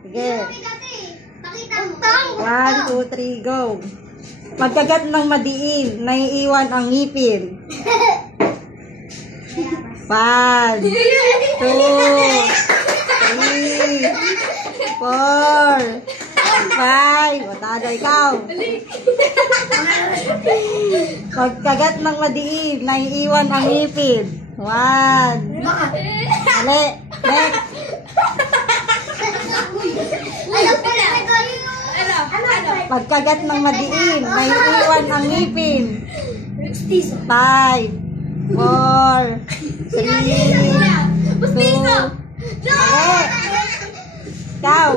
Sige. 1, 2, 3, go. Magkagat ng madiin, naiiwan ang ngipin. 1, 2, 3, 4, 5. O, tada ikaw. Magkagat ng madiin, naiiwan ang ngipin. 1. Mali. Next. Pagkagat ng madiin, naiiwan ang ngipin. 5, 4, 3, 2, mali. Ikaw.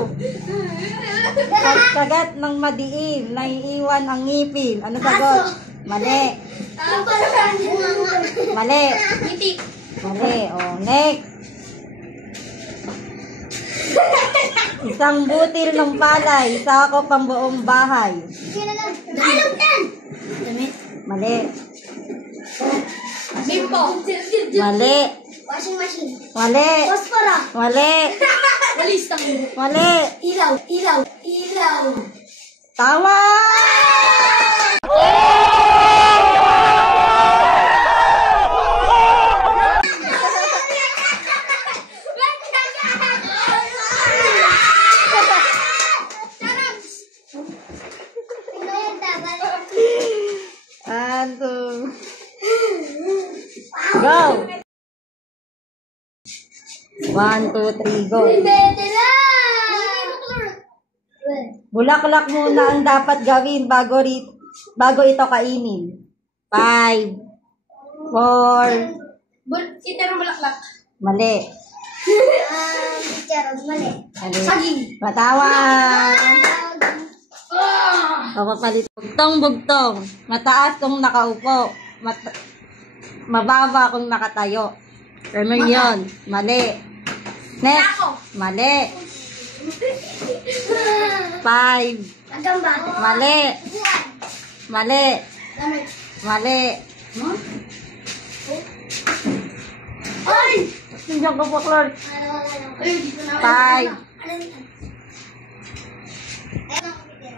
Pagkagat ng madiin, naiiwan ang ngipin. Ano sagot? Mali. Mali. Mali. O, next. Isang butil ng palay, sakop ang buong bahay. Mali. Mali. Washing machine. Mali. Pospora. Mali. Mali. Ilaw. Tama! And go. 1, 2, 3, go. Bulaklak muna ang dapat gawin bago ito kainin. 5, 4. Sitero bulaklak. Mali. Mali. Mali. Matawa. Papapalit. Bugtong. Mataas kung nakaupo. Mababa kung nakatayo. Ano yun? Mali. Next. Mali. 5. Mali. Mali. Mali. Ay! Hindi ko po, Lord. 5.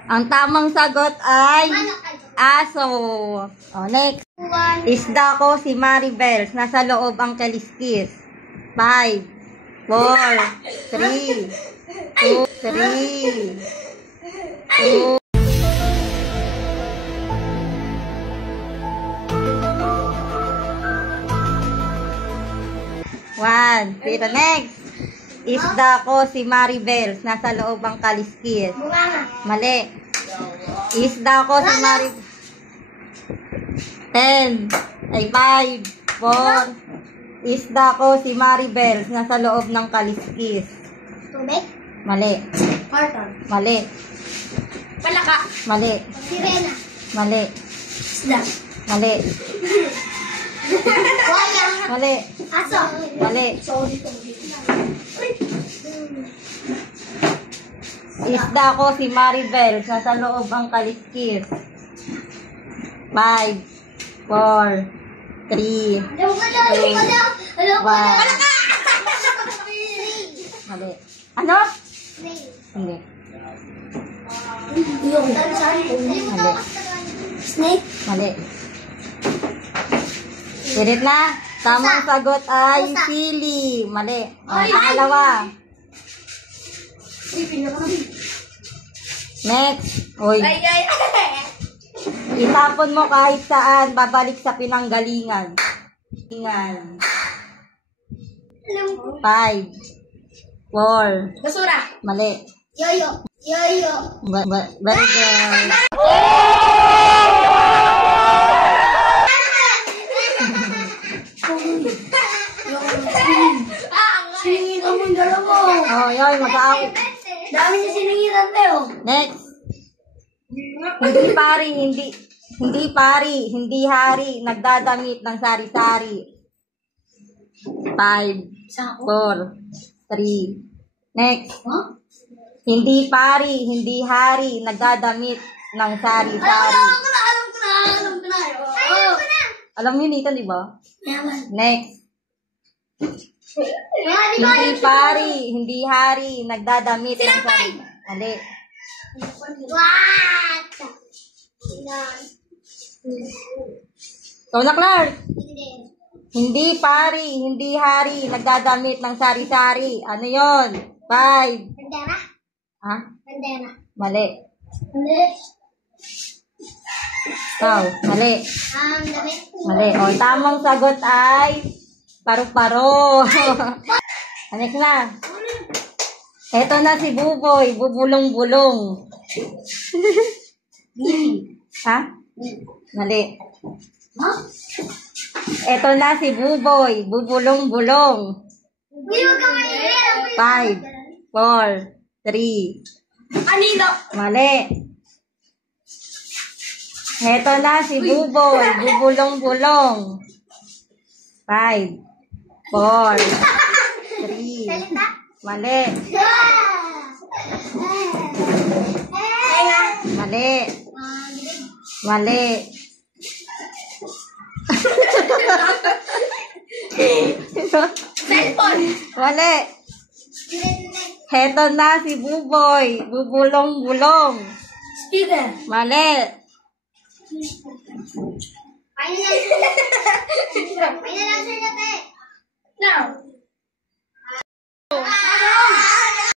Ang tamang sagot ay aso. O, next. Isda ko si Maribel. Nasa loob ang kaliskis. 5, 4, 3, 2, 3, 2. Pero next. Isda ko si Maribel. Nasa loob ang kaliskis. Mali. Isda ko si Maribel. 10. Ay 5, 4. Isda ko si Maribel. Nasa loob ng kaliskis. Tubig? Mali. Carton. Mali. Palaka. Mali. Sirena. Mali. Isda. Mali. Waya. Mali. Aso. Mali. Isda ko si Maribel. Nasa loob ang kaliskis. 5, 4, 3, 2, 1. Mali. Ano? Hindi. Mali. Snake. Mali. Pilit na. Tamang sagot ay sili. Mali. O, pangalawa. Next. Uy. Itapon mo kahit saan. Babalik sa pinanggalingan. 5, 4. Basura. Mali. Yoyo. Very good. Siningin mo yung dalawa. Oh, yun. Mag-aawit. Dami niya siningitan tayo. Next. Hindi pari, hindi hari, nagdadamit ng sari-sari. 5, 4, 3. Next. Hindi pari, hindi hari, nagdadamit ng sari-sari. Alam ko na. Alam niyo nito, di ba? Yaman. Next. Hindi pari, hindi hari, nagdadamit ng sarili. Mali. What? Ikaw na, Clark. Hindi pari, hindi hari, nagdadamit ng sari-sari. Ano yon? 5. Bandera? Ha? Bandera. Mali. Hindi. Ikaw, mali. Damit. Mali. O, tamang sagot ay paru-paro. Anik na. Eto na si Buboy, bubulong-bulong. Ha? Mali. Huh? Eto na si Buboy, bubulong-bulong. Uy, huwag ka mahihiyan. 5, 4, 3. Anino? Mali. Eto na si Buboy, bubulong-bulong. 5, 4, 3. Salita? Mali. Mali. Mali. Cellphone. Mali. Heto na si Buboy, bubulong-bulong. Speaker. Mali. Final answer na, te. No.